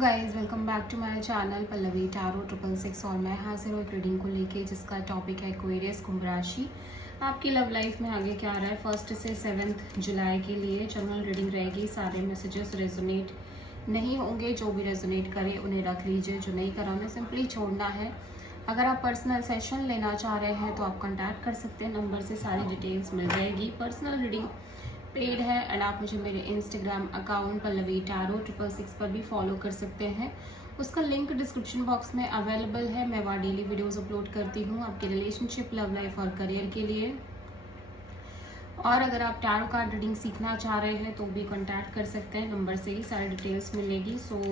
Guys, welcome back to my channel Pallavi tarot 666 और मैं हाजिर हूँ एक रीडिंग को लेके जिसका टॉपिक है एक्वेरियस कुंभ राशि। आपकी लव लाइफ में आगे क्या आ रहा है 1 से 7 जुलाई के लिए जनरल रीडिंग रहेगी। सारे मैसेजेस रेजोनेट नहीं होंगे, जो भी रेजोनेट करे उन्हें रख लीजिए, जो नहीं करा उन्हें सिंपली छोड़ना है। अगर आप पर्सनल सेशन लेना चाह रहे हैं तो आप कॉन्टैक्ट कर सकते हैं, नंबर से सारी डिटेल्स मिल जाएगी। पर्सनल रीडिंग पेड है एंड आप मुझे मेरे इंस्टाग्राम अकाउंट पल्लवी टैरो 666 पर भी फॉलो कर सकते हैं। उसका लिंक डिस्क्रिप्शन बॉक्स में अवेलेबल है। मैं वहाँ डेली वीडियोस अपलोड करती हूँ आपके रिलेशनशिप, लव लाइफ और करियर के लिए। और अगर आप टैरो कार्ड रीडिंग सीखना चाह रहे हैं तो भी कॉन्टैक्ट कर सकते हैं, नंबर से ही सारी डिटेल्स मिलेगी। सो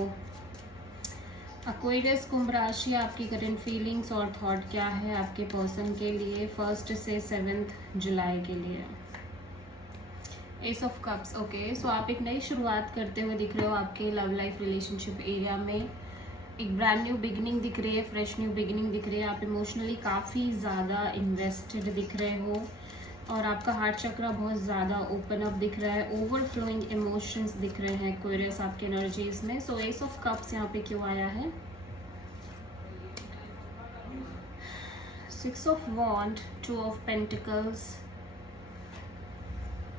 एक्वेरियस कुंभ राशि, आपकी करंट फीलिंग्स और थॉट क्या है आपके पर्सन के लिए 1 से 7 जुलाई के लिए। Ace of cups, okay. So आप एक नई शुरुआत करते हुए दिख रहे हो आपके लव लाइफ रिलेशनशिप एरिया में। एक ब्रांड न्यू बिगिनिंग दिख रही है, फ्रेश न्यू बिगिनिंग दिख रही है। आप इमोशनली काफ़ी ज़्यादा इन्वेस्टेड दिख रहे हो और आपका हार्ट चक्र बहुत ज़्यादा ओपन अप दिख रहा है। ओवरफ्लोइंग इमोशंस दिख रहे हैं एक्वेरियस आपके एनर्जीज में। सो एस ऑफ कप्स यहाँ पे क्यों आया है? 6 of wands, 2 of pentacles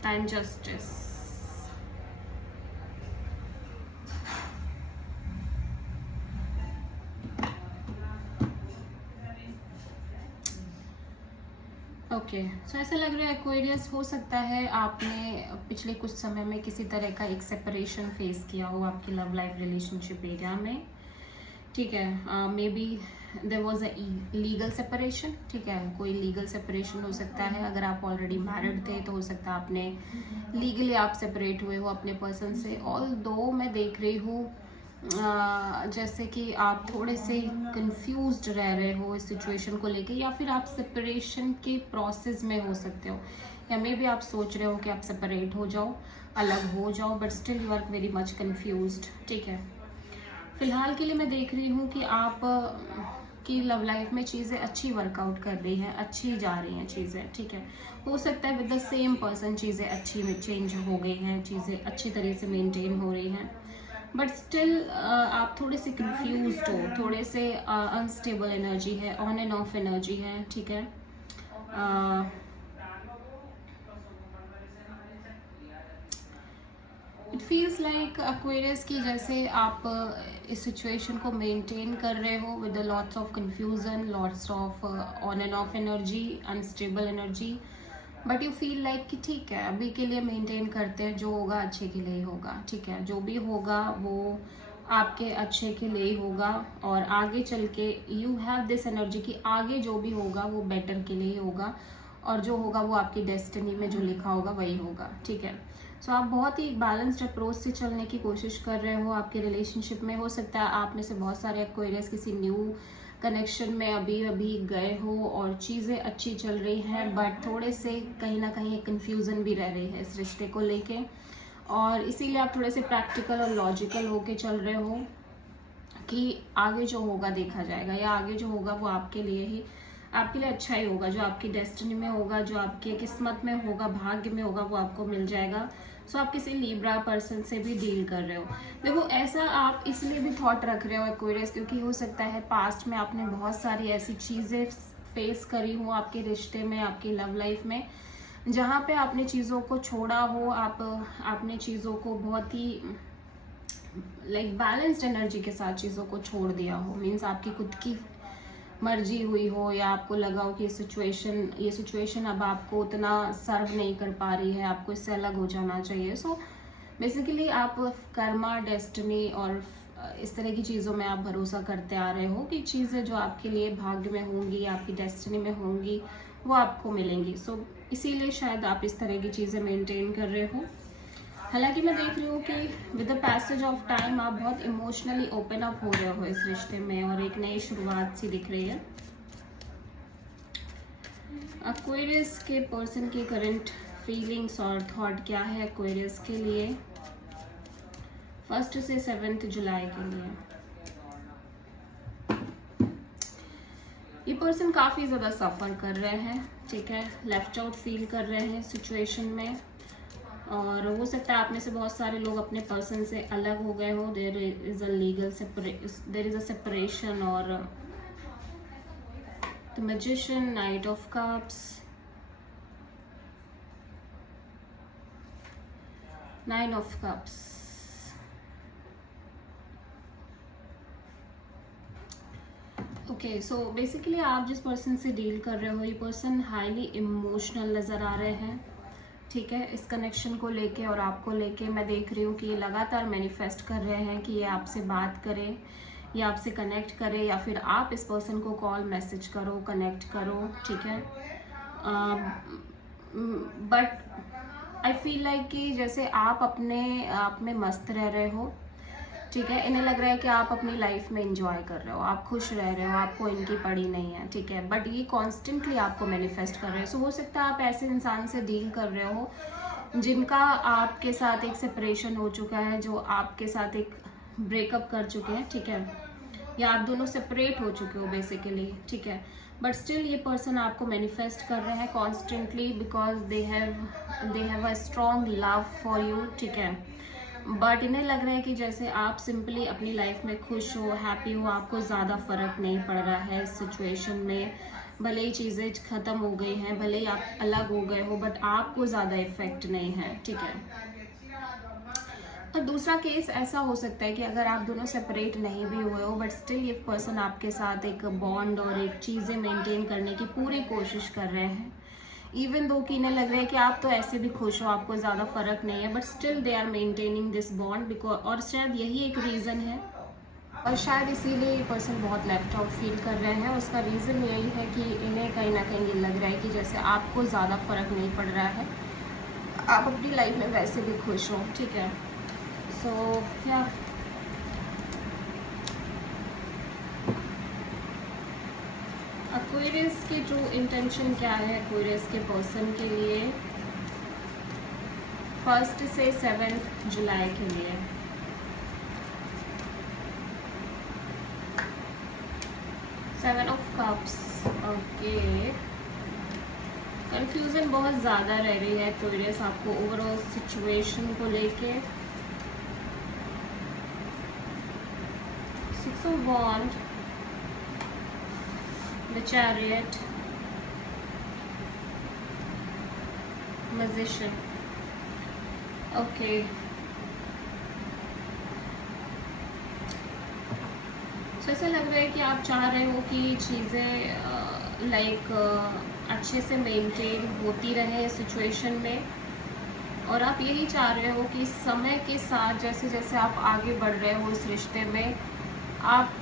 and justice. Okay, so ऐसा लग रहा है एक्वेरियस, हो सकता है आपने पिछले कुछ समय में किसी तरह का एक सेपरेशन फेस किया हो आपकी लव लाइफ रिलेशनशिप एरिया में। ठीक है, maybe there was a legal separation. ठीक है, कोई लीगल सेपरेशन हो सकता है। अगर आप ऑलरेडी मैरिड थे तो हो सकता है आपने लीगली आप सेपरेट हुए हो अपने पर्सन से। ऑल्दो मैं देख रही हूँ जैसे कि आप थोड़े से कंफ्यूज्ड रह रहे हो इस सिचुएशन को लेके, या फिर आप सेपरेशन के प्रोसेस में हो सकते हो, या मे बी आप सोच रहे हो कि आप सेपरेट हो जाओ, अलग हो जाओ, but still you are very much confused. ठीक है, फिलहाल के लिए मैं देख रही हूँ कि आप की लव लाइफ में चीज़ें अच्छी वर्कआउट कर रही हैं, अच्छी जा रही हैं चीज़ें। ठीक है, हो सकता है विद द सेम पर्सन चीज़ें अच्छी में चेंज हो गई हैं, चीज़ें अच्छी तरह से मेंटेन हो रही हैं, बट स्टिल आप थोड़े से कंफ्यूज्ड हो, थोड़े से अनस्टेबल एनर्जी है, ऑन एंड ऑफ एनर्जी है। ठीक है, इट फील्स लाइक एक्वेरियस की जैसे आप इस सिचुएशन को मेंटेन कर रहे हो with lots of confusion, lots of on end of energy, unstable energy, but you feel like कि ठीक है अभी के लिए मेंटेन करते हैं, जो होगा अच्छे के लिए ही होगा। ठीक है, जो भी होगा वो आपके अच्छे के लिए ही होगा और आगे चल के यू हैव दिस एनर्जी कि आगे जो भी होगा वो बेटर के लिए ही होगा और जो होगा वो आपकी डेस्टिनी में जो लिखा होगा वही होगा। ठीक है, सो आप बहुत ही बैलेंस्ड अप्रोच से चलने की कोशिश कर रहे हो आपके रिलेशनशिप में। हो सकता है आप में से बहुत सारे एक्वेरियस किसी न्यू कनेक्शन में अभी अभी गए हो और चीज़ें अच्छी चल रही हैं, बट थोड़े से कहीं ना कहीं कन्फ्यूज़न भी रह रही है इस रिश्ते को लेके, और इसीलिए आप थोड़े से प्रैक्टिकल और लॉजिकल होके चल रहे हो कि आगे जो होगा देखा जाएगा, या आगे जो होगा वो आपके लिए अच्छा ही होगा, जो आपकी डेस्टिनी में होगा, जो आपके किस्मत में होगा, भाग्य में होगा, वो आपको मिल जाएगा। सो आप किसी लिब्रा पर्सन से भी डील कर रहे हो। देखो, ऐसा आप इसलिए भी थॉट रख रहे हो एक्वेरियस क्योंकि हो सकता है पास्ट में आपने बहुत सारी ऐसी चीज़ें फेस करी हो आपके रिश्ते में, आपकी लव लाइफ में, जहाँ पे आपने चीज़ों को छोड़ा हो, आपने चीज़ों को बहुत ही लाइक बैलेंस्ड एनर्जी के साथ चीज़ों को छोड़ दिया हो। मीन्स आपकी खुद की मर्जी हुई हो, या आपको लगा हो कि ये सिचुएशन अब आपको उतना सर्व नहीं कर पा रही है, आपको इससे अलग हो जाना चाहिए। सो बेसिकली आप कर्मा, डेस्टिनी और इस तरह की चीज़ों में आप भरोसा करते आ रहे हो कि चीज़ें जो आपके लिए भाग्य में होंगी, आपकी डेस्टिनी में होंगी, वो आपको मिलेंगी। सो इसीलिए शायद आप इस तरह की चीज़ें मेंटेन कर रहे हो। हालांकि मैं देख रही हूँ कि with the passage of time आप बहुत इमोशनली ओपन अप हो रहे हो इस रिश्ते में और एक नई शुरुआत सी दिख रही है। एक्वेरियस के पर्सन की करंट फीलिंग्स और थॉट क्या है एक्वेरियस के लिए 1 से 7 जुलाई के लिए। ये पर्सन काफ़ी ज़्यादा सफ़र कर रहे हैं। ठीक है, लेफ्ट आउट फील कर रहे हैं सिचुएशन में। और हो सकता है आप में से बहुत सारे लोग अपने पर्सन से अलग हो गए हो, देयर इज अ सेपरेशन। और the magician, night of cups, 9 of cups. Okay, so basically आप जिस पर्सन से डील कर रहे हो, ये पर्सन हाईली इमोशनल नज़र आ रहे हैं, ठीक है। इस कनेक्शन को लेके और आपको लेके मैं देख रही हूँ कि ये लगातार मैनिफेस्ट कर रहे हैं कि ये आपसे बात करे, या आपसे कनेक्ट करे, या फिर आप इस पर्सन को कॉल मैसेज करो, कनेक्ट करो, ठीक है। बट आई फील लाइक कि जैसे आप अपने आप में मस्त रह रहे हो, ठीक है। इन्हें लग रहा है कि आप अपनी लाइफ में एंजॉय कर रहे हो, आप खुश रह रहे हो, आपको इनकी पड़ी नहीं है, ठीक है। बट ये कॉन्स्टेंटली आपको मैनिफेस्ट कर रहे हैं। सो हो सकता है आप ऐसे इंसान से डील कर रहे हो जिनका आपके साथ एक सेपरेशन हो चुका है, जो आपके साथ एक ब्रेकअप कर चुके हैं, ठीक है, या आप दोनों सेपरेट हो चुके हो बेसिकली, ठीक है। बट स्टिल ये पर्सन आपको मैनिफेस्ट कर रहे हैं constantly, because they have a strong love for you, ठीक है। बट इन्हें लग रहा है कि जैसे आप सिंपली अपनी लाइफ में खुश हो, हैप्पी हो, आपको ज़्यादा फर्क नहीं पड़ रहा है इस सिचुएशन में। भले ही चीज़ें ख़त्म हो गई हैं, भले ही आप अलग हो गए हो, बट आपको ज़्यादा इफेक्ट नहीं है, ठीक है। और दूसरा केस ऐसा हो सकता है कि अगर आप दोनों सेपरेट नहीं भी हुए हो, बट स्टिल एक पर्सन आपके साथ एक बॉन्ड और एक चीज़ें मेंटेन करने की पूरी कोशिश कर रहे हैं, इवन दो कि इन्हें लग रहा है कि आप तो ऐसे भी खुश हो, आपको ज़्यादा फर्क नहीं है, but still they are maintaining this bond because. और शायद यही एक रीज़न है, और शायद इसीलिए ये पर्सन बहुत लेफ्ट आउट फील कर रहे हैं। उसका रीज़न यही है कि इन्हें कहीं ना कहीं ये लग रहा है कि जैसे आपको ज़्यादा फर्क नहीं पड़ रहा है, आप अपनी लाइफ में वैसे भी खुश हो, ठीक है। सो या एक्वेरियस की ट्रू इंटेंशन क्या है एक्वेरियस के पर्सन के लिए 1 से 7 जुलाई के लिए? Seven of cups, okay. Confusion बहुत ज़्यादा रह रही है एक्वेरियस आपको ओवरऑल सिचुएशन को लेके। 6 of wand, the chariot, magician, okay. तो ऐसा लग रहा है कि आप चाह रहे हो कि चीज़ें लाइक अच्छे से मेंटेन होती रहे सिचुएशन में, और आप यही चाह रहे हो कि समय के साथ जैसे जैसे आप आगे बढ़ रहे हो इस रिश्ते में, आप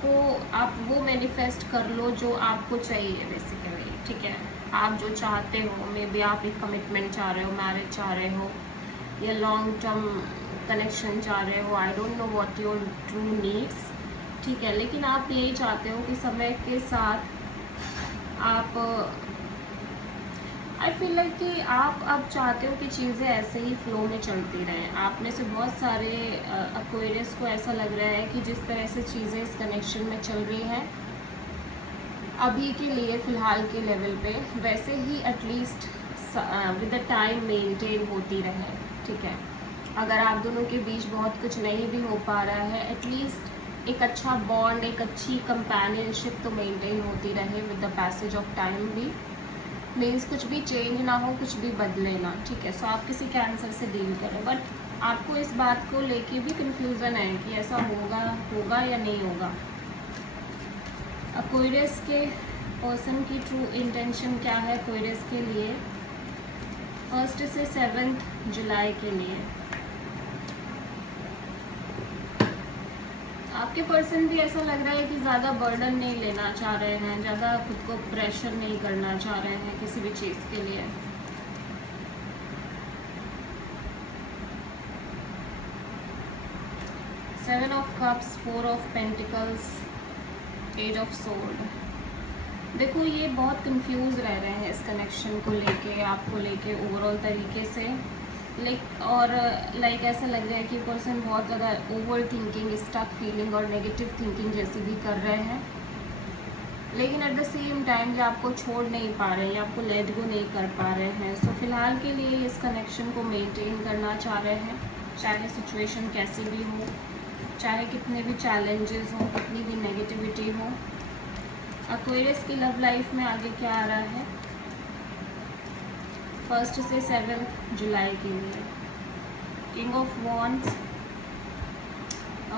वो मैनिफेस्ट कर लो जो आपको चाहिए बेसिकली, ठीक है। आप जो चाहते हो, मे बी आप एक कमिटमेंट चाह रहे हो, मैरिज चाह रहे हो, या लॉन्ग टर्म कनेक्शन चाह रहे हो, I don't know what your true needs, ठीक है। लेकिन आप यही चाहते हो कि समय के साथ आप आई फील लाइक कि आप अब चाहते हो कि चीज़ें ऐसे ही फ्लो में चलती रहें। आप में से बहुत सारे एक्वेरियस को ऐसा लग रहा है कि जिस तरह से चीज़ें इस कनेक्शन में चल रही हैं अभी के लिए फ़िलहाल के लेवल पे, वैसे ही at least with the time maintain होती रहे, ठीक है। अगर आप दोनों के बीच बहुत कुछ नहीं भी हो पा रहा है, एटलीस्ट एक अच्छा बॉन्ड, एक अच्छी कंपेनियनशिप तो मेंटेन होती रहे with the passage of time भी। मीन्स कुछ भी चेंज ना हो, कुछ भी बदले ना, ठीक है। सो आप किसी कैंसर से डील करें, बट आपको इस बात को लेके भी कंफ्यूजन है कि ऐसा होगा या नहीं होगा। एक्वेरियस के पर्सन की ट्रू इंटेंशन क्या है एक्वेरियस के लिए 1 से 7 जुलाई के लिए? आपके पर्सन भी ऐसा लग रहा है कि ज़्यादा बर्डन नहीं लेना चाह रहे हैं, ज़्यादा खुद को प्रेशर नहीं करना चाह रहे हैं किसी भी चीज़ के लिए। Seven of cups, 4 of pentacles, 8 of sword. देखो ये बहुत कंफ्यूज रह रहे हैं इस कनेक्शन को लेके, आपको लेके ओवरऑल तरीके से, और लाइक ऐसा लग रहा है कि पर्सन बहुत ज़्यादा ओवर थिंकिंग, स्टक फीलिंग और नेगेटिव थिंकिंग जैसी भी कर रहे हैं। लेकिन एट द सेम टाइम ये आपको छोड़ नहीं पा रहे हैं, ये आपको लेट गो नहीं कर पा रहे हैं। सो फिलहाल के लिए इस कनेक्शन को मेंटेन करना चाह रहे हैं, चाहे सिचुएशन कैसी भी हो, चाहे कितने भी चैलेंजेस हो, कितनी भी नेगेटिविटी हो। एक्वेरियस की लव लाइफ में आगे क्या आ रहा है 1 से 7 जुलाई के लिए? King of wands.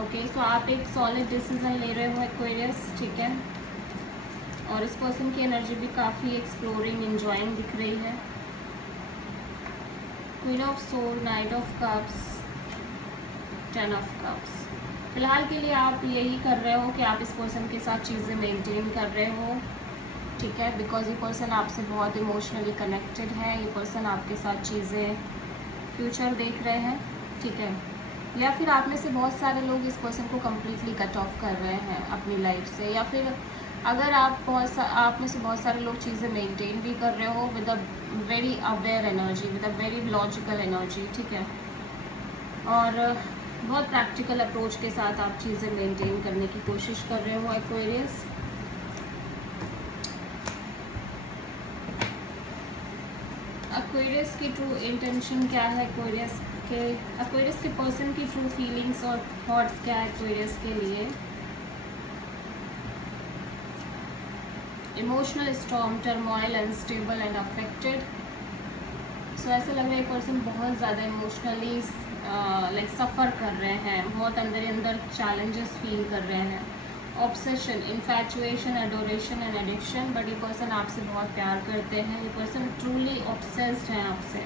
Okay, so आप एक सॉलिड डिसीजन ले रहे हो एक्वेरियस, ठीक है। और इस पर्सन की एनर्जी भी काफ़ी एक्सप्लोरिंग, इंजॉइंग दिख रही है। Queen of soul, knight of cups, 10 of cups. फिलहाल के लिए आप यही कर रहे हो कि आप इस पर्सन के साथ चीज़ें मेंटेन कर रहे हो, ठीक है, बिकॉज ये पर्सन आपसे बहुत इमोशनली कनेक्टेड है। ये पर्सन आपके साथ चीज़ें फ्यूचर देख रहे हैं, ठीक है। या फिर आप में से बहुत सारे लोग इस पर्सन को कम्प्लीटली कट ऑफ कर रहे हैं अपनी लाइफ से, या फिर अगर आप में से बहुत सारे लोग चीज़ें मेंटेन भी कर रहे हो with a very aware energy, with a very logical energy, ठीक है। और बहुत प्रैक्टिकल अप्रोच के साथ आप चीज़ें मेंटेन करने की कोशिश कर रहे हो एक्वेरियस। एक्वेरियस की ट्रू इंटेंशन क्या है एक्वेरियस के पर्सन की ट्रू फीलिंग्स और थॉट्स क्या है एक्वेरियस के लिए? Emotional storm, turmoil, unstable and affected. So ऐसा लग रहा है पर्सन बहुत ज़्यादा इमोशनली लाइक सफ़र कर रहे हैं, बहुत अंदर चैलेंजेस फील कर रहे हैं। Obsession, infatuation, adoration and addiction. But ये पर्सन आपसे बहुत प्यार करते हैं, ये पर्सन ट्रूली ऑब्सेस्ड हैं आपसे।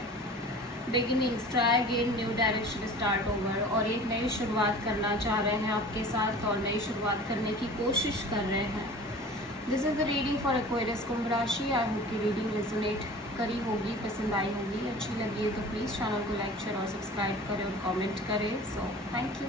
Beginnings, try again, new direction, start over. और एक नई शुरुआत करना चाह रहे हैं आपके साथ और नई शुरुआत करने की कोशिश कर रहे हैं। This is the reading for Aquarius कुंभ राशि। आई होप की रीडिंग रेजोनेट करी होगी, पसंद आई होगी, अच्छी लगी है तो प्लीज़ चैनल को लाइक, शेयर और सब्सक्राइब करें और कमेंट करें। So thank you.